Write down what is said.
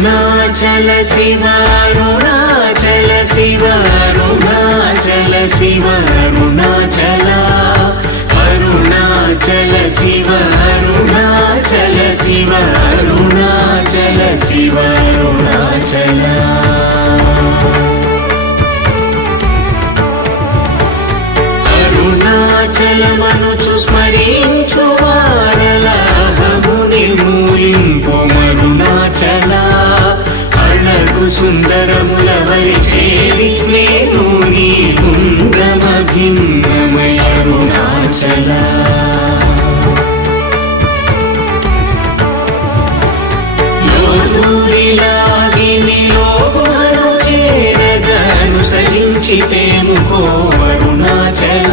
అరుణాచల శివ అరుణాచల శివ అరుణాచల శివ అరుణాచల అరుణాచల శివ అరుణాచల శివ అరుణాచల శివ అరుణాచల అరుణాచలమనుచు స్మరించు వారలాహము నిర్మూలింపు మరుణాచల అళగు సుందరముల వలి చేరి నేను నీ గుండమ భిన్నమయ అరుణాచల లోదూరిలాగిని లోగుహను చేరగ అనుసరించితేముకో అరుణాచల